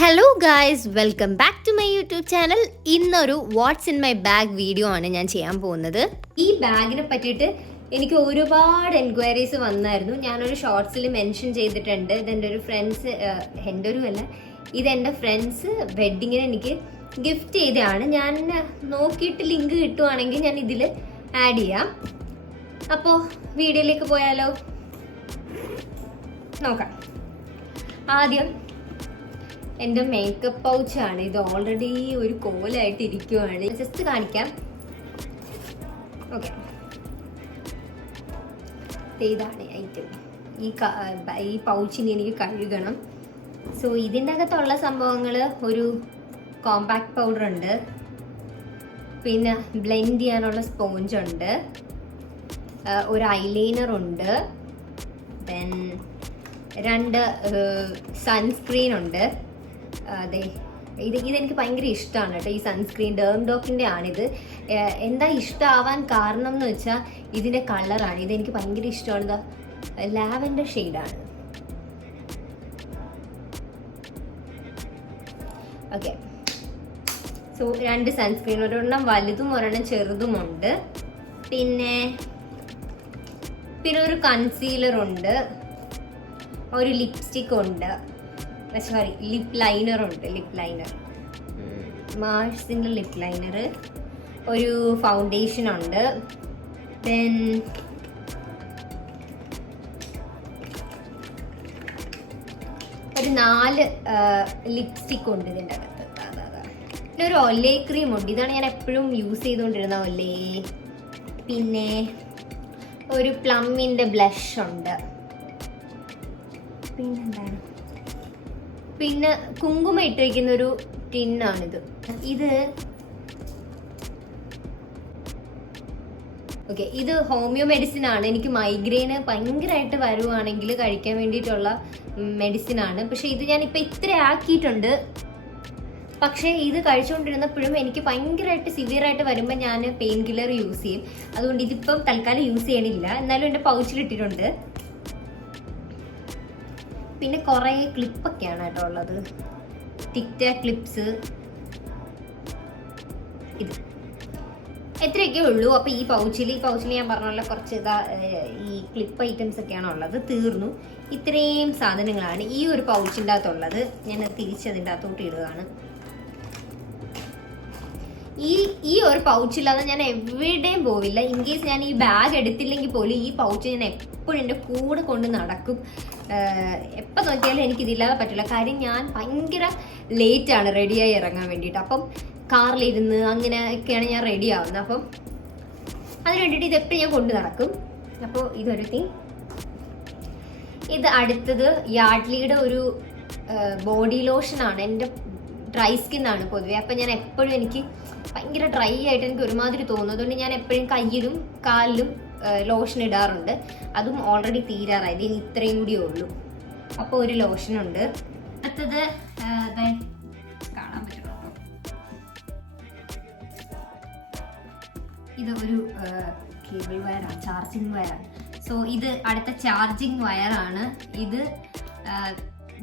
Hello guys, welcome back to my YouTube channel. ഇന്നൊരു what's in my bag video ആണ് ഞാൻ ചെയ്യാൻ പോകുന്നത്. ഈ ബാഗിനെ പറ്റിയിട്ട് എനിക്ക് ഒരുപാട് എൻക്വയറീസ് വന്നായിരുന്നു. ഞാനൊരു ഷോർട്സിൽ മെൻഷൻ ചെയ്തിട്ടുണ്ട്. ഇതെൻ്റെ ഒരു ഫ്രണ്ട്സ്, എൻ്റെ ഒരു അല്ല, ഇതെൻ്റെ ഫ്രണ്ട്സ് വെഡ്ഡിങ്ങിന് എനിക്ക് ഗിഫ്റ്റ് ചെയ്തതാണ്. ഞാൻ നോക്കിയിട്ട് ലിങ്ക് കിട്ടുവാണെങ്കിൽ ഞാൻ ഇതിൽ ആഡ് ചെയ്യാം. അപ്പോൾ വീഡിയോയിലേക്ക് പോയാലോ? നോക്കാം. ആദ്യം എൻ്റെ മേക്കപ്പ് പൗച്ചാണ്. ഇത് ഓൾറെഡി ഒരു കോലായിട്ട് ഇരിക്കുവാണ്. ജസ്റ്റ് കാണിക്കാം. ഓക്കെ, ഇതാണ് ഐറ്റം. ഈ പൗച്ചിന് എനിക്ക് കഴുകണം. സോ ഇതിൻ്റെ അകത്തുള്ള സംഭവങ്ങൾ, ഒരു കോമ്പാക്ട് പൗഡർ ഉണ്ട്, പിന്നെ ബ്ലെൻഡ് ചെയ്യാനുള്ള സ്പോഞ്ച് ഉണ്ട്, ഒരു ഐലൈനർ ഉണ്ട്, ദെൻ 2 സൺസ്ക്രീൻ ഉണ്ട്. അതെ, ഇതെനിക്ക് ഭയങ്കര ഇഷ്ടമാണ് കേട്ടോ. ഈ സൺസ്ക്രീൻ ഡേർംഡോക്കിൻ്റെ ആണിത്. എന്താ ഇഷ്ടമാവാൻ കാരണം എന്ന് വെച്ചാൽ ഇതിൻ്റെ കളറാണ്. ഇതെനിക്ക് ഭയങ്കര ഇഷ്ടമാണ്. ഇതാ ലാവൻഡർ ഷെയ്ഡാണ്. ഓക്കെ, സോ 2 സൺസ്ക്രീൻ, ഒരെണ്ണം വലുതും ഒരെണ്ണം ചെറുതുമുണ്ട്. പിന്നെ ഒരു കൺസീലർ ഉണ്ട്, ഒരു ലിപ്സ്റ്റിക് ഉണ്ട്, സോറി ലിപ് ലൈനർ ഉണ്ട്. മാർസിൻ്റെ ലിപ് ലൈനർ, ഒരു ഫൗണ്ടേഷൻ ഉണ്ട്, ദെൻ ഒരു 4 ലിപ്സ്റ്റിക് ഉണ്ട് ഇതിൻ്റെ അകത്ത്. പിന്നെ ഒരു ഒലേ ക്രീം ഉണ്ട്. ഇതാണ് ഞാൻ എപ്പോഴും യൂസ് ചെയ്തുകൊണ്ടിരുന്ന ഒലേ. പിന്നെ ഒരു പ്ലമ്മിൻ്റെ ബ്ലഷ് ഉണ്ട്. പിന്നെ കുങ്കുമ ഇട്ട് വയ്ക്കുന്ന ഒരു ടിന്നാണിത്. ഇത് ഹോമിയോ മെഡിസിൻ ആണ്. എനിക്ക് മൈഗ്രെയിന് ഭയങ്കരമായിട്ട് വരുവാണെങ്കിൽ കഴിക്കാൻ വേണ്ടിയിട്ടുള്ള മെഡിസിൻ ആണ്. പക്ഷെ ഇത് ഞാൻ ഇപ്പം ഇത്ര ആക്കിയിട്ടുണ്ട്. പക്ഷേ ഇത് കഴിച്ചുകൊണ്ടിരുന്നപ്പോഴും എനിക്ക് ഭയങ്കരമായിട്ട് സിവിയറായിട്ട് വരുമ്പോൾ ഞാൻ പെയിൻ കില്ലർ യൂസ് ചെയ്യും. അതുകൊണ്ട് ഇതിപ്പം തൽക്കാലം യൂസ് ചെയ്യണില്ല. എന്നാലും എൻ്റെ പൗച്ചിലിട്ടിട്ടുണ്ട്. പിന്നെ കുറേ ക്ലിപ്പൊക്കെയാണ് കേട്ടോ ഉള്ളത്. ടിക് ടാക് ക്ലിപ്സ്, ഇത് എത്രയൊക്കെ ഉള്ളൂ. അപ്പോൾ ഈ പൗച്ചിൽ ഞാൻ പറഞ്ഞ കുറച്ച് ഈ ക്ലിപ്പ് ഐറ്റംസ് ഒക്കെയാണ് ഉള്ളത്. തീർന്നു. ഇത്രയും സാധനങ്ങളാണ് ഈ ഒരു പൗച്ചിൻ്റെ അകത്തുള്ളത്. ഞാൻ തിരിച്ചതിൻ്റെ അകത്തോട്ട് ഇടുകയാണ്. ഈ ഒരു പൗച്ചില്ലാതെ ഞാൻ എവിടെയും പോവില്ല. ഇൻ കേസ് ഞാൻ ഈ ബാഗ് എടുത്തില്ലെങ്കിൽ പോലും ഈ പൗച്ച് ഞാൻ എപ്പോഴും എൻ്റെ കൂടെ കൊണ്ട് നടക്കും. എപ്പോൾ നോക്കിയാലും എനിക്കിതില്ലാതെ പറ്റില്ല. കാര്യം ഞാൻ ഭയങ്കര ലേറ്റാണ് റെഡിയായി ഇറങ്ങാൻ വേണ്ടിയിട്ട്. അപ്പം കാറിലിരുന്ന് അങ്ങനെയൊക്കെയാണ് ഞാൻ റെഡി ആവുന്നത്. അപ്പം അതിന് വേണ്ടിയിട്ട് ഇതെപ്പോഴും ഞാൻ കൊണ്ട് നടക്കും. അപ്പോൾ ഇതൊരു തിങ്. ഇത് അടുത്തത് യാഡ്ലിയുടെ ഒരു ബോഡി ലോഷനാണ്. എൻ്റെ ഡ്രൈ സ്കിന്നാണ് പൊതുവെ. അപ്പം ഞാൻ എപ്പോഴും എനിക്ക് ഭയങ്കര ഡ്രൈ ആയിട്ട് എനിക്ക് ഒരുമാതിരി തോന്നും. അതുകൊണ്ട് ഞാൻ എപ്പോഴും കയ്യിലും കാലിലും ലോഷൻ ഇടാറുണ്ട്. അതും ഓൾറെഡി തീരാറായത്. ഇനി ഇത്രയും കൂടിയേ ഉള്ളൂ. അപ്പോൾ ഒരു ലോഷനുണ്ട്. അടുത്തത് കാണാൻ പറ്റുമോ? ഇത് ഒരു കേബിൾ വയറാണ്, ചാർജിങ് വയറാണ്. സോ ഇത് അടുത്ത ചാർജിങ് വയറാണ്. ഇത്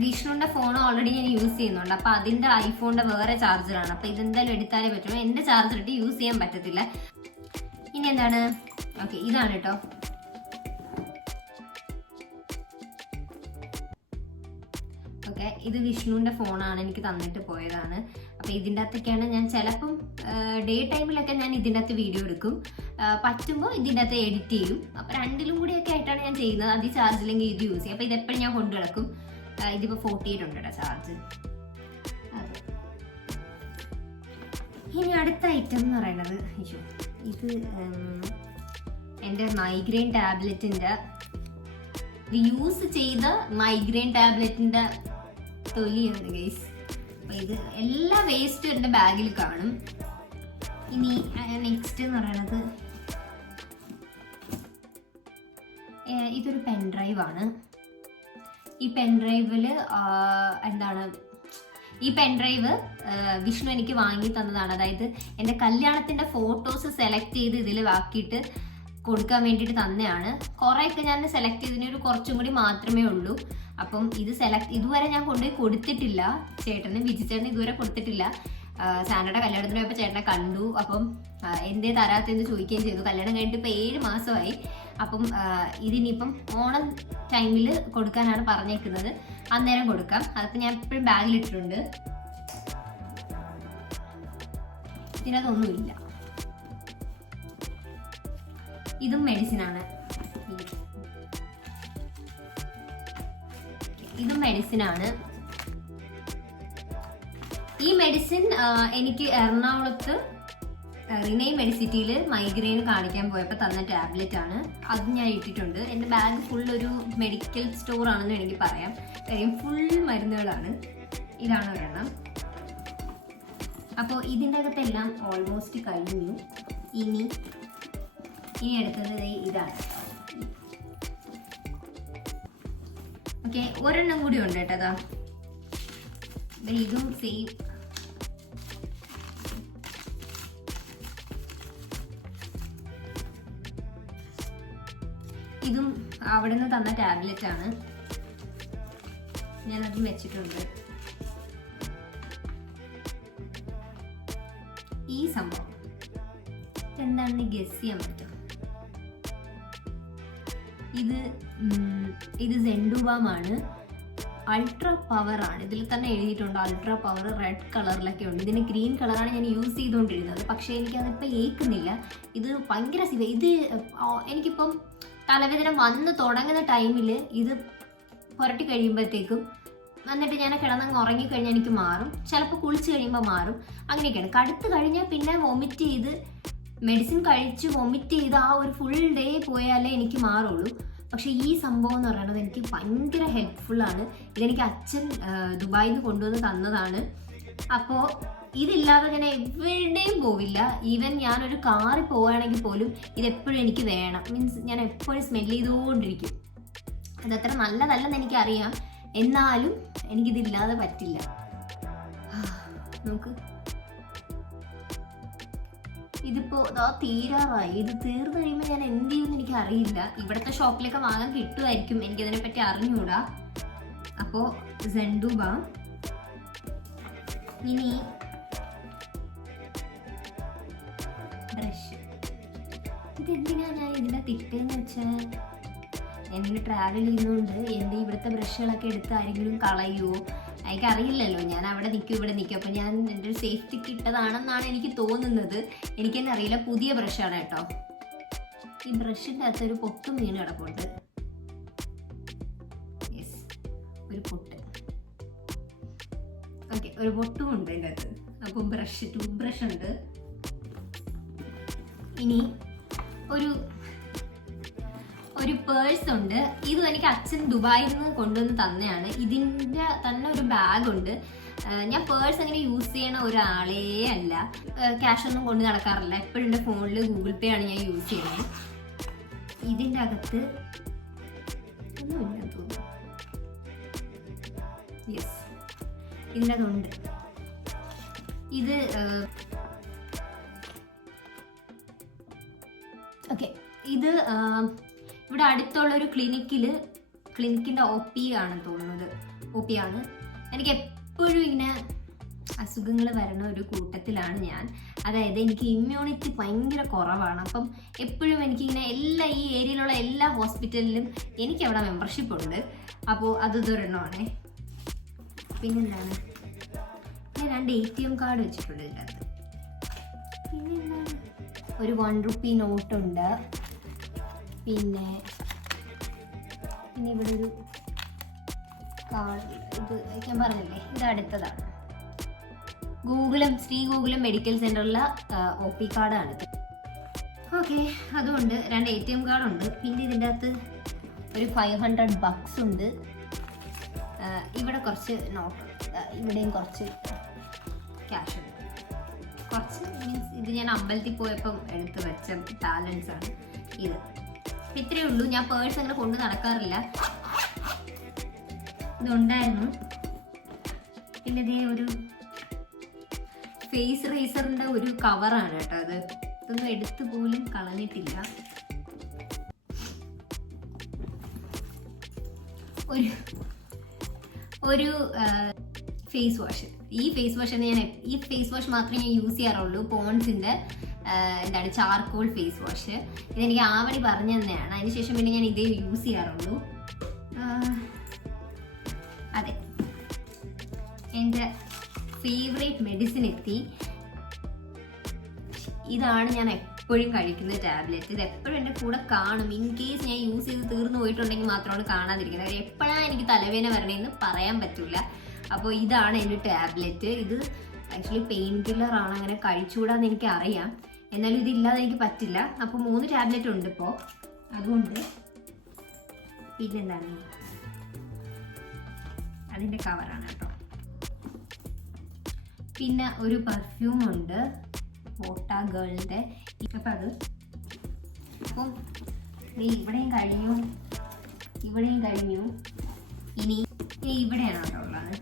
വിഷ്ണുവിൻ്റെ ഫോൺ ഓൾറെഡി ഞാൻ യൂസ് ചെയ്യുന്നുണ്ട്. അപ്പോൾ അതിൻ്റെ ഐഫോണിൻ്റെ വേറെ ചാർജറാണ്. അപ്പോൾ ഇതെന്തായാലും എടുത്താലേ പറ്റുള്ളൂ. എൻ്റെ ചാർജർ ഇട്ട് യൂസ് ചെയ്യാൻ പറ്റത്തില്ല. ഇനി എന്താണ്? ഓക്കെ, ഇതാണ് കേട്ടോ. ഓക്കെ, ഇത് വിഷ്ണുവിൻ്റെ ഫോണാണ്, എനിക്ക് തന്നിട്ട് പോയതാണ്. അപ്പോൾ ഇതിൻ്റെ അകത്തൊക്കെയാണ് ഞാൻ ചിലപ്പം ഡേ ടൈമിലൊക്കെ ഞാൻ ഇതിൻ്റെ അകത്ത് വീഡിയോ എടുക്കും. പറ്റുമ്പോൾ ഇതിൻ്റെ അകത്ത് എഡിറ്റ് ചെയ്യും. അപ്പോൾ രണ്ടിലും കൂടിയൊക്കെ ആയിട്ടാണ് ഞാൻ ചെയ്യുന്നത്. അത് ചാർജില്ലെങ്കിൽ ഇത് യൂസ് ചെയ്യും. അപ്പോൾ ഇതെപ്പോഴും ഞാൻ കൊണ്ടു നടക്കും. ഇതിപ്പോൾ 48 ഉണ്ട് കേട്ടോ ചാർജ്. ഇനി അടുത്ത ഐറ്റം എന്ന് പറയുന്നത്, ഇത് എൻ്റെ മൈഗ്രെയിൻ ടാബ്ലറ്റിൻ്റെ, യൂസ് ചെയ്ത മൈഗ്രെയിൻ ടാബ്ലറ്റിൻ്റെ തൊലിയാണ് ഗൈസ്. അപ്പോൾ ഇത് എല്ലാ വേസ്റ്റും എൻ്റെ ബാഗിൽ കാണും. ഇനി നെക്സ്റ്റ് എന്ന് പറയുന്നത് ഇതൊരു പെൻഡ്രൈവാണ്. ഈ പെൻഡ്രൈവിൽ ഈ പെൻഡ്രൈവ് വിഷ്ണു എനിക്ക് വാങ്ങി തന്നതാണ്. അതായത് എൻ്റെ കല്യാണത്തിൻ്റെ ഫോട്ടോസ് സെലക്ട് ചെയ്ത് ഇതിൽ ആക്കിയിട്ട് കൊടുക്കാൻ വേണ്ടിയിട്ട് തന്നെയാണ്. കുറേയൊക്കെ ഞാൻ സെലക്ട് ചെയ്തതിനൊരു കുറച്ചും കൂടി മാത്രമേ ഉള്ളൂ. അപ്പം ഇത് ഇതുവരെ ഞാൻ കൊണ്ടുപോയി കൊടുത്തിട്ടില്ല ചേട്ടന്, വിജി ചേട്ടന് ഇതുവരെ കൊടുത്തിട്ടില്ല. സാൻഡയുടെ കല്യാണത്തിന് പോയപ്പോൾ ചേട്ടനെ കണ്ടു. അപ്പം എന്തേ തരാത്തെന്ന് ചോദിക്കുകയും ചെയ്തു. കല്യാണം കഴിഞ്ഞിട്ട് ഇപ്പോൾ 7 മാസമായി. അപ്പം ഇതിനിപ്പം ഓണം ടൈമിൽ കൊടുക്കാനാണ് പറഞ്ഞേക്കുന്നത്. അന്നേരം കൊടുക്കാം. അതിപ്പോൾ ഞാൻ എപ്പോഴും ബാഗിലിട്ടിട്ടുണ്ട്. ഇതിനകത്തൊന്നുമില്ല. ഇതും മെഡിസിനാണ്. ഇതും മെഡിസിനാണ്. ഈ മെഡിസിൻ എനിക്ക് എറണാകുളത്ത് റിനൈ മെഡിസിറ്റിയിൽ മൈഗ്രെയിൻ കാണിക്കാൻ പോയപ്പോൾ തന്ന ടാബ്ലറ്റ് ആണ്. അത് ഞാൻ ഇട്ടിട്ടുണ്ട്. എൻ്റെ ബാഗ് ഫുൾ ഒരു മെഡിക്കൽ സ്റ്റോർ ആണെന്ന് എനിക്ക് പറയാം. കാര്യം ഫുൾ മരുന്നുകളാണ്. ഇതാണ് ഒരെണ്ണം. അപ്പോൾ ഇതിൻ്റെ അകത്തെല്ലാം ഓൾമോസ്റ്റ് കഴിഞ്ഞു. ഇനി എടുത്തത് ഇതാണ്. ഓക്കെ, ഒരെണ്ണം കൂടി ഉണ്ട് കേട്ടതാ. ഇതും സെയിം. ഇതും അവിടെ നിന്ന് തന്ന ടാബ്ലറ്റ് ആണ്. ഞാനതും വെച്ചിട്ടുണ്ട്. ഈ സംഭവം എന്താണെന്ന് ഗസ് ചെയ്യാൻ പറ്റും. ഇത് സെൻഡുബാമാണ്. അൾട്രാ പവർ ആണ്. ഇതിൽ തന്നെ എഴുതിയിട്ടുണ്ട് അൾട്രാ പവർ. റെഡ് കളറിലൊക്കെ ഉണ്ട്. ഇതിന് ഗ്രീൻ കളറാണ് ഞാൻ യൂസ് ചെയ്തുകൊണ്ടിരുന്നത്. പക്ഷേ എനിക്കതിപ്പോൾ ഏൽക്കുന്നില്ല. ഇത് ഭയങ്കര ഇത് എനിക്കിപ്പം തലവേദന വന്ന് തുടങ്ങുന്ന ടൈമിൽ ഇത് പുരട്ടി കഴിയുമ്പോഴത്തേക്കും എന്നിട്ട് ഞാൻ കിടന്നങ്ങ് ഉറങ്ങിക്കഴിഞ്ഞാൽ എനിക്ക് മാറും. ചിലപ്പോൾ കുളിച്ച് കഴിയുമ്പോൾ മാറും. അങ്ങനെയൊക്കെയാണ്. കടുത്ത് കഴിഞ്ഞാൽ പിന്നെ വൊമിറ്റ് ചെയ്ത് മെഡിസിൻ കഴിച്ച് വൊമിറ്റ് ചെയ്ത് ആ ഒരു ഫുൾ ഡേ പോയാലേ എനിക്ക് മാറുള്ളൂ. പക്ഷേ ഈ സംഭവം എന്ന് പറയുന്നത് എനിക്ക് ഭയങ്കര ഹെൽപ്ഫുള്ളാണ്. ഇതെനിക്ക് അച്ഛൻ ദുബായിൽ നിന്ന് കൊണ്ടുവന്ന് തന്നതാണ്. അപ്പോൾ ഇതില്ലാതെ ഞാൻ എവിടെയും പോവില്ല. ഈവൻ ഞാനൊരു കാറിൽ പോവുകയാണെങ്കിൽ പോലും ഇതെപ്പോഴും എനിക്ക് വേണം. മീൻസ് ഞാൻ എപ്പോഴും സ്മെല് ചെയ്തുകൊണ്ടിരിക്കും. അതത്ര നല്ലതല്ലെന്ന് എനിക്കറിയാം. എന്നാലും എനിക്കിതില്ലാതെ പറ്റില്ല. നമുക്ക് ഇതിപ്പോ തീരാറായി. ഇത് തീർന്നു കഴിയുമ്പോൾ ഞാൻ എന്ത് ചെയ്യുമെന്ന് എനിക്ക് അറിയില്ല. ഇവിടുത്തെ ഷോപ്പിലൊക്കെ വാങ്ങാൻ കിട്ടുമായിരിക്കും. എനിക്കതിനെ പറ്റി അറിഞ്ഞൂടാ. അപ്പോൾ സെൻഡുബാം. ഇനി ബ്രഷ്. ഇതെന്തിനാ ഞാൻ ഇതിനകത്ത് ഇട്ടേന്ന് വെച്ചാൽ എന്നെ ട്രാവൽ ചെയ്യുന്നതുകൊണ്ട് എൻ്റെ ഇവിടുത്തെ ബ്രഷുകളൊക്കെ എടുത്ത് ആരെങ്കിലും കളയുമോ എനിക്കറിയില്ലല്ലോ. ഞാൻ അവിടെ നിൽക്കും ഇവിടെ നിൽക്കും. അപ്പോൾ ഞാൻ എൻ്റെ ഒരു സേഫ്റ്റിക്ക് ഇട്ടതാണെന്നാണ് എനിക്ക് തോന്നുന്നത്. എനിക്കെന്നെ അറിയില്ല. പുതിയ ബ്രഷാണ് കേട്ടോ. ഈ ബ്രഷിൻ്റെ അകത്തൊരു പൊട്ടും വീണ് കിടപ്പുണ്ട്. യെസ്, ഒരു പൊട്ട്. ഓക്കെ, ഒരു പൊട്ടും ഉണ്ട് എൻ്റെ അകത്ത്. അപ്പം ടൂത്ത് ബ്രഷ് ഉണ്ട്. ഇനി ഒരു പേഴ്സ് ഉണ്ട്. ഇതും എനിക്ക് അച്ഛൻ ദുബായിൽ നിന്ന് കൊണ്ടുവന്ന് തന്നെയാണ്. ഇതിൻ്റെ തന്നെ ഒരു ബാഗുണ്ട്. ഞാൻ പേഴ്സ് അങ്ങനെ യൂസ് ചെയ്യണ ഒരാളേ അല്ല. ക്യാഷ് ഒന്നും കൊണ്ട് നടക്കാറില്ല. എപ്പോഴും എൻ്റെ ഫോണിൽ ഗൂഗിൾ പേ ആണ് ഞാൻ യൂസ് ചെയ്യുന്നത്. ഇതിൻ്റെ അകത്ത് ഒന്നുമില്ലെന്ന് തോന്നുന്നു. യെസ്, ഇതിൻ്റെ അകത്തുണ്ട്. ഇത് ഓക്കെ, ഇത് ഇവിടെ അടുത്തുള്ളൊരു ക്ലിനിക്കിൻ്റെ OP ആണെന്ന് തോന്നുന്നത്. OP ആണ്. എനിക്ക് എപ്പോഴും ഇങ്ങനെ അസുഖങ്ങൾ വരുന്ന ഒരു കൂട്ടത്തിലാണ് ഞാൻ. അതായത് എനിക്ക് ഇമ്മ്യൂണിറ്റി ഭയങ്കര കുറവാണ്. അപ്പം എപ്പോഴും എനിക്കിങ്ങനെ ഈ ഏരിയയിലുള്ള എല്ലാ ഹോസ്പിറ്റലിലും എനിക്കവിടെ മെമ്പർഷിപ്പ് ഉണ്ട്. അപ്പോൾ അതൊരെണ്ണമാണേ. പിന്നെന്താണ്, ഞാൻ 2 ATM കാർഡ് വെച്ചിട്ടുണ്ട് ഇതിൻ്റെ അകത്ത്. പിന്നെന്താണ്, ഒരു 1 രൂപ നോട്ടുണ്ട്. പിന്നെ ഇവിടെ ഒരു കാർഡ്. ഇത് ഞാൻ പറഞ്ഞില്ലേ, ഇത് അടുത്തതാണ്. ശ്രീഗോകുലം മെഡിക്കൽ സെൻ്ററിലെ OP കാർഡാണിത്. ഓക്കെ, അതുകൊണ്ട് 2 ATM കാർഡുണ്ട്. പിന്നെ ഇതിൻ്റെ അകത്ത് ഒരു $500 ഉണ്ട്. ഇവിടെ കുറച്ച് നോട്ട്, ഇവിടെയും കുറച്ച് ക്യാഷ് ഉണ്ട്. കുറച്ച് മീൻസ് ഇത് ഞാൻ അമ്പലത്തിൽ പോയപ്പം എടുത്ത് വെച്ച ബാലൻസ് ആണ് ഇത്. ഇത്രയേ ഉള്ളൂ. ഞാൻ പേഴ്സ് അങ്ങനെ കൊണ്ട് നടക്കാറില്ല. ഇതുണ്ടായിരുന്നു. പിന്നെ ഇതേ ഒരു ഫേസ് റേസറിൻ്റെ ഒരു കവറാണ് കേട്ടോ അത്. ഇതൊന്നും എടുത്ത് പോലും കളഞ്ഞിട്ടില്ല. ഒരു ഫേസ് വാഷ്. ഈ ഫേസ് വാഷ് മാത്രമേ ഞാൻ യൂസ് ചെയ്യാറുള്ളൂ. പോൺസിന്റെ എന്താണ് ചാർക്കോൾ ഫേസ് വാഷ്. ഇതെനിക്ക് ആവണി പറഞ്ഞു തന്നെയാണ്. അതിനുശേഷം പിന്നെ ഞാൻ ഇതേ യൂസ് ചെയ്യാറുള്ളൂ. അതെ, എൻ്റെ ഫേവറേറ്റ് മെഡിസിൻ എത്തി. ഇതാണ് ഞാൻ എപ്പോഴും കഴിക്കുന്ന ടാബ്ലറ്റ്. ഇത് എപ്പോഴും എൻ്റെ കൂടെ കാണും. ഇൻ കേസ് ഞാൻ യൂസ് ചെയ്ത് തീർന്നു പോയിട്ടുണ്ടെങ്കിൽ മാത്രമാണ് കാണാതിരിക്കുന്നത്. കാര്യം എപ്പോഴാണ് എനിക്ക് തലവേദന വരണമെന്ന് പറയാൻ പറ്റില്ല. അപ്പോൾ ഇതാണ് എൻ്റെ ടാബ്ലറ്റ്. ഇത് ആക്ച്വലി പെയിൻ കില്ലർ ആണ്, അങ്ങനെ കഴിച്ചുകൂടാന്ന് എനിക്ക് അറിയാം. എന്നാലും ഇതില്ലാതെ എനിക്ക് പറ്റില്ല. അപ്പോൾ 3 ടാബ്ലറ്റ് ഉണ്ട് ഇപ്പോൾ. അതുകൊണ്ട് പിന്നെന്താണ്, അതിൻ്റെ കവറാണ് കേട്ടോ. പിന്നെ ഒരു പെർഫ്യൂം ഉണ്ട്, വോട്ട ഗേളിൻ്റെ. അപ്പം അത് അപ്പം ഇവിടെയും കഴിഞ്ഞു. ഇനി ഇവിടെയാണ് കേട്ടോ ഉള്ളത്.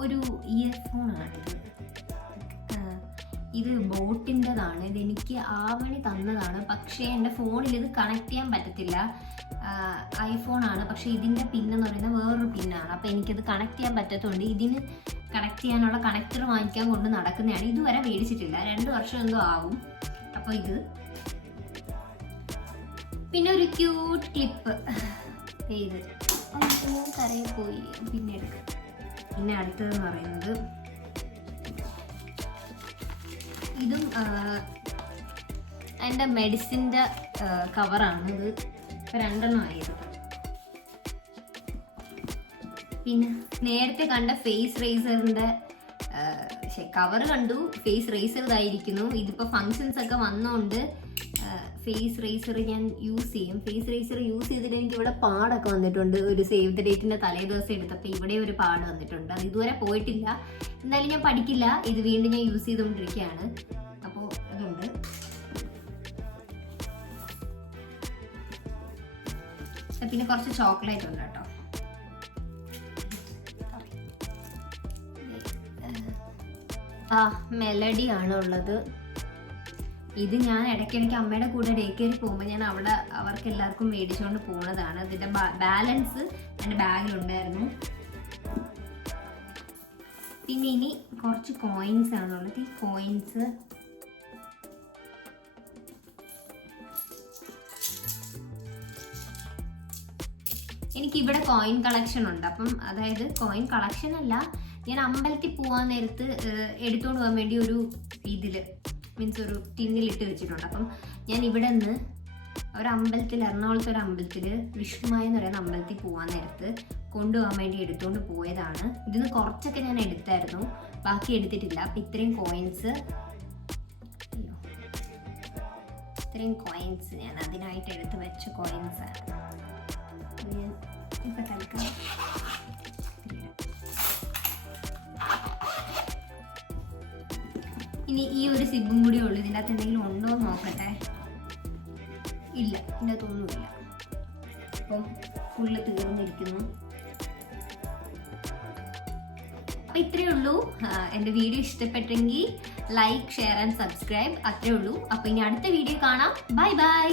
ഒരു ഇയർഫോണാണിത്. ഇത് ബോട്ടിൻ്റെതാണ്. ഇതെനിക്ക് ആവണി തന്നതാണ്. പക്ഷേ എൻ്റെ ഫോണിൽ ഇത് കണക്ട് ചെയ്യാൻ പറ്റത്തില്ല. ഐഫോണാണ്, പക്ഷേ ഇതിൻ്റെ പിന്നെന്ന് പറയുന്നത് വേറൊരു പിന്നാണ്. അപ്പോൾ എനിക്കത് കണക്ട് ചെയ്യാൻ പറ്റത്തുകൊണ്ട് ഇതിന് കണക്ട് ചെയ്യാനുള്ള കണക്ടർ വാങ്ങിക്കാൻ കൊണ്ട് നടക്കുന്നതാണ്. ഇതുവരെ മേടിച്ചിട്ടില്ല, 2 വർഷം എന്തോ ആവും. അപ്പോൾ ഇത് പിന്നെ ഒരു ക്യൂട്ട് ക്ലിപ്പ്. ഇത് കരയിൽ പോയി പിന്നെ എടുക്കാം. പിന്നെ അടുത്തതെന്ന് പറയുന്നത് ഇതും എൻ്റെ മെഡിസിൻ്റെ കവറാണ്. ഇത് 2 ആയത്. പിന്നെ നേരത്തെ കണ്ട ഫേസ് റേസറിൻ്റെ കവർ കണ്ടു. ഫേസ് റേസർ ഇതായിരിക്കുന്നു. ഇതിപ്പോൾ ഫങ്ഷൻസ് ഒക്കെ വന്നോണ്ട് ഫേസ് റേസർ ഞാൻ യൂസ് ചെയ്യും. ഫേസ് റേസർ യൂസ് ചെയ്തിട്ട് എനിക്ക് ഇവിടെ പാടൊക്കെ വന്നിട്ടുണ്ട്. ഒരു സേവ് ദ ഡേറ്റിൻ്റെ തലേ ദിവസം എടുത്തപ്പോൾ ഇവിടെ ഒരു പാട് വന്നിട്ടുണ്ട്. അത് ഇതുവരെ പോയിട്ടില്ല. എന്നാലും ഞാൻ പഠിക്കില്ല. ഇത് വീണ്ടും ഞാൻ യൂസ് ചെയ്തുകൊണ്ടിരിക്കുകയാണ്. അപ്പോൾ ഇതുണ്ട്. പിന്നെ കുറച്ച് ചോക്ലേറ്റ് ഉണ്ട് കേട്ടോ. മെലഡി ആണ് ഉള്ളത്. ഇത് ഞാൻ ഇടയ്ക്കിടയ്ക്ക് അമ്മയുടെ കൂടെ ഡേ കെയറിൽ പോകുമ്പോൾ ഞാൻ അവിടെ അവർക്ക് എല്ലാവർക്കും മേടിച്ചുകൊണ്ട് പോകുന്നതാണ്. ഇതിൻ്റെ ബാലൻസ് എൻ്റെ ബാഗിലുണ്ടായിരുന്നു. പിന്നെ ഇനി കുറച്ച് കോയിൻസ് ആണുള്ളത്. ഈ കോയിൻസ് എനിക്കിവിടെ കോയിൻ കളക്ഷൻ ഉണ്ട്. അപ്പം അതായത് കോയിൻ കളക്ഷൻ അല്ല, ഞാൻ അമ്പലത്തിൽ പോകാൻ നേരത്ത് എടുത്തുകൊണ്ട് പോകാൻ വേണ്ടി ഒരു മീൻസ് ഒരു ടിന്നിലിട്ട് വെച്ചിട്ടുണ്ട്. അപ്പം ഞാൻ ഇവിടെ നിന്ന് ഒരമ്പലത്തിൽ, എറണാകുളത്ത് ഒരു അമ്പലത്തിൽ, വിഷ്ണുമായ എന്ന് പറയുന്ന അമ്പലത്തിൽ പോകാൻ നേരത്ത് കൊണ്ടുപോകാൻ വേണ്ടി എടുത്തുകൊണ്ട് പോയതാണ്. ഇതിന്ന് കുറച്ചൊക്കെ ഞാൻ എടുത്തായിരുന്നു, ബാക്കി എടുത്തിട്ടില്ല. അപ്പം ഇത്രയും കോയിൻസ് ഞാൻ അതിനായിട്ട് എടുത്ത് വെച്ച കോയിൻസാണ്. ഞാൻ ഇപ്പം തൽക്കാലം ഇനി ഈ ഒരു സിബും കൂടി ഉള്ളു. ഇതിൻ്റെ അകത്ത് എന്തെങ്കിലും ഉണ്ടോ എന്ന് നോക്കട്ടെ. ഇല്ല, ഇതിൻ്റെ അകത്തൊന്നുമില്ല. അപ്പം ഫുള്ള് തീർന്നിരിക്കുന്നു. അപ്പം ഇത്രയേ ഉള്ളൂ. എൻ്റെ വീഡിയോ ഇഷ്ടപ്പെട്ടെങ്കിൽ ലൈക്ക്, ഷെയർ ആൻഡ് സബ്സ്ക്രൈബ്. അത്രയേ ഉള്ളൂ. അപ്പോൾ ഇനി അടുത്ത വീഡിയോ കാണാം. Bye bye.